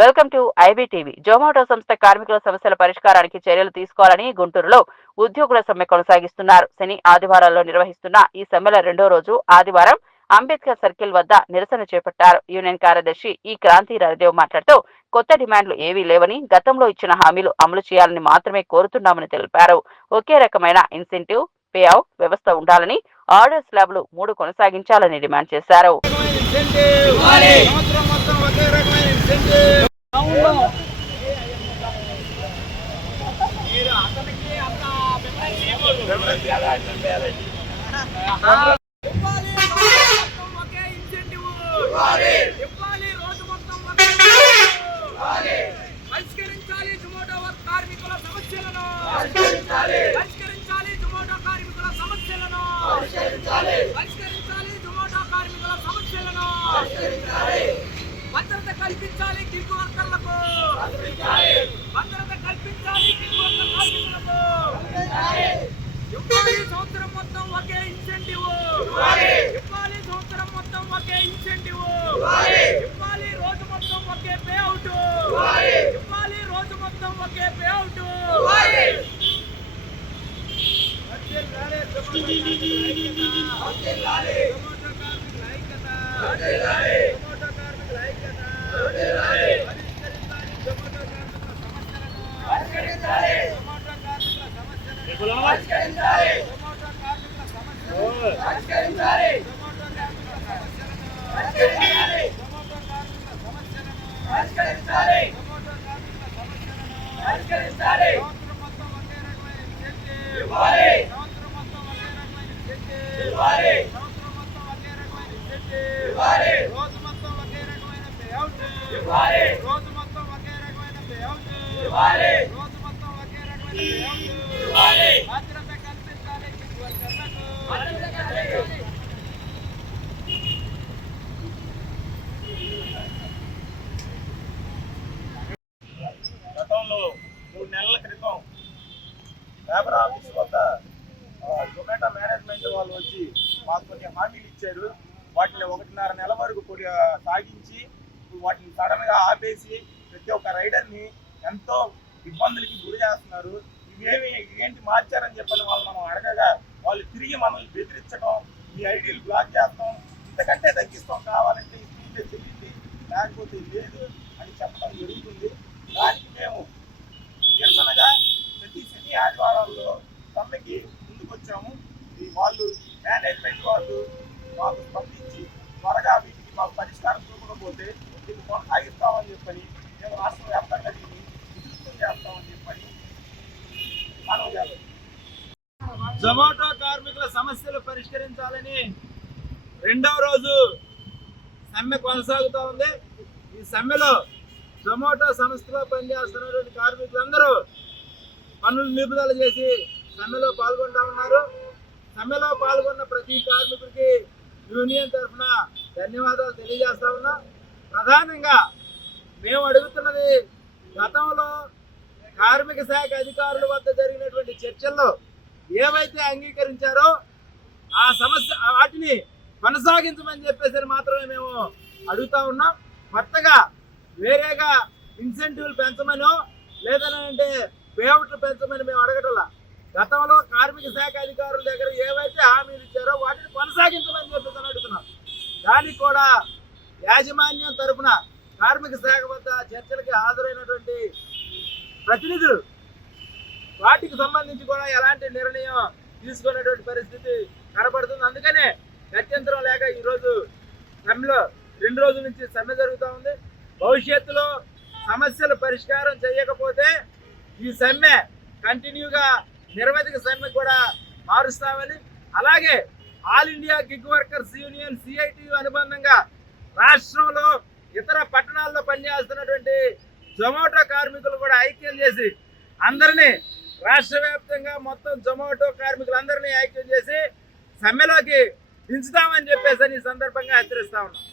Welcome to IBTV. Zomato సంస్థ కార్మికుల సమస్యల పరిష్కారానికి చర్యలు తీసుకోవాలని గుంటూరులో ఉద్యోగుల సమ్మె కొనసాగిస్తున్నారు. శని ఆదివారాల్లో నిర్వహిస్తున్న ఈ సమ్మెల రెండో రోజు ఆదివారం అంబేద్కర్ సర్కిల్ వద్ద నిరసన చేపట్టారు. యూనియన్ కార్యదర్శి ఈ క్రాంతి రవిదేవ్ మాట్లాడుతూ కొత్త డిమాండ్లు ఏవీ లేవని గతంలో ఇచ్చిన హామీలు అమలు చేయాలని మాత్రమే కోరుతున్నామని తెలిపారు. ఒకే రకమైన ఇన్సెంటివ్ పే అవుట్ వ్యవస్థ ఉండాలని ఆర్డర్ స్లాబ్లు మూడు కొనసాగించాలని డిమాండ్ చేశారు. ఇన్సెంటివ్ సంవత్సరం మొత్తం ఒకే రకమైన ఇన్సెంటివ్ మీరు అతనికి అంత వివరించి ఇవ్వరు. ఇవ్వాలి, రోజు మొత్తం ఒకే ఇన్సెంటివ్. ఇవ్వాలి, రోజు మొత్తం ఒకే ఇన్సెంటివ్. పరిష్కరించాలి జొమాటో వర్క్ కార్మికుల సమస్యలను పరిష్కరించాలి జొమాటో కార్మికుల సమస్యలను పరిష్కరించాలి జొమాటో కార్మికుల సమస్యలను భద్రత కల్పించాలి గిగ్ వర్కర్లకు. భద్రత కల్పించాలి గిగ్ వర్కర్ కార్మికులకు ఇవ్వాలి సంవత్సరం మొత్తం ఒకే ఇన్సెంటివ్. ఇవ్వాలి సంవత్సరం మొత్తం ఒకే ఇన్సెంటివ్. ఇవ్వాలి రోజు మొత్తం ఒకే పే అవుట్ ఇవ్వాలి రోజు మొత్తం ఒకే పే అవుట్ రోజు మొత్తం ఒకే రకమైన పే అవుట్ రోజు మొత్తం ఒకే రకమైన పే అవుట్ రోజు మొత్తం ఒకే రకమైన పే అవుట్ భద్రత కల్పించాలి గిగ్ వర్కర్లకు గతంలో మూడు నెలల క్రితం లేబర్ ఆఫీస్ వద్ద జొమాటో మేనేజ్మెంట్ వాళ్ళు వచ్చి మాకు కొన్ని హామీలు ఇచ్చారు. వాటిని ఒకటిన్నర నెల వరకు సాగించి వాటిని సడన్గా ఆపేసి ప్రతి ఒక్క రైడర్ని ఎంతో ఇబ్బందులకి గురి చేస్తున్నారు. ఇవేమి ఏంటి మార్చారని చెప్పని వాళ్ళు మనం అడగగా వాళ్ళు తిరిగి మనల్ని బెదిరించడం ఈ ఐడీలు బ్లాక్ చేస్తాం ఇంతకంటే తగ్గిస్తాం కావాలంటే ఇస్తుంటే చెల్లింది లేకపోతే లేదు అని చెప్పడం జరుగుతుంది. దానికి మేము అన్ని ఆదివారాల్లో సమ్మెకి ముందుకొచ్చాము. ఈ వాళ్ళు మేనేజ్మెంట్ వాళ్ళు మాకు స్పందించి త్వరగా వీటికి మాకు పరిష్కారం చూపకపోతే దీన్ని కొనసాగిస్తామని చెప్పని మేము రాష్ట్ర వ్యాప్తంగా దీన్ని విస్తృతం చేస్తామని చెప్పని మనం జొమాటో కార్మికుల సమస్యలు పరిష్కరించాలని రెండవ రోజు సమ్మె కొనసాగుతూ ఉంది. ఈ సమ్మెలో జొమాటో సంస్థలో పనిచేస్తున్నటువంటి కార్మికులందరూ పనులు నిపుదల చేసి సమ్మెలో పాల్గొంటా ఉన్నారు. సమ్మెలో పాల్గొన్న ప్రతి కార్మికుడికి యూనియన్ తరఫున ధన్యవాదాలు తెలియజేస్తా ఉన్నాం. ప్రధానంగా మేము అడుగుతున్నది గతంలో కార్మిక శాఖ అధికారుల వద్ద జరిగినటువంటి చర్చల్లో ఏవైతే అంగీకరించారో ఆ సమస్య వాటిని కొనసాగించమని చెప్పేసి మాత్రమే మేము అడుగుతా ఉన్నాం. కొత్తగా వేరేగా ఇన్సెంటివ్లు పెంచమనో లేదనంటే పేమెంట్లు పెంచమని మేము అడగటలా. గతంలో కార్మిక శాఖ అధికారుల దగ్గర ఏవైతే హామీలు ఇచ్చారో వాటిని కొనసాగించమని చెప్పి అడుగుతున్నాం దానికి కూడా యాజమాన్యం తరపున కార్మిక శాఖ వద్ద చర్చలకి హాజరైనటువంటి ప్రతినిధులు వాటికి సంబంధించి కూడా ఎలాంటి నిర్ణయం తీసుకునేటువంటి పరిస్థితి కనబడుతుంది. అందుకనే గత్యంతరం లేక ఈరోజు సమ్మెలో రెండు రోజుల నుంచి సమ్మె జరుగుతూ ఉంది. భవిష్యత్తులో సమస్యలు పరిష్కారం చేయకపోతే ఈ సమ్మె కంటిన్యూగా నిరవధిక సమ్మె కూడా మారుస్తామని అలాగే all India gig workers union CIT అనుబంధంగా రాష్ట్రంలో ఇతర పట్టణాల్లో పనిచేస్తున్నటువంటి జొమాటో కార్మికులు కూడా ఐక్యం చేసి అందరినీ రాష్ట్ర వ్యాప్తంగా మొత్తం జొమాటో కార్మికులందరినీ ఐక్యం చేసి సమ్మెలోకి దించుతామని చెప్పేసి ఈ సందర్భంగా హెచ్చరిస్తా ఉన్నాం.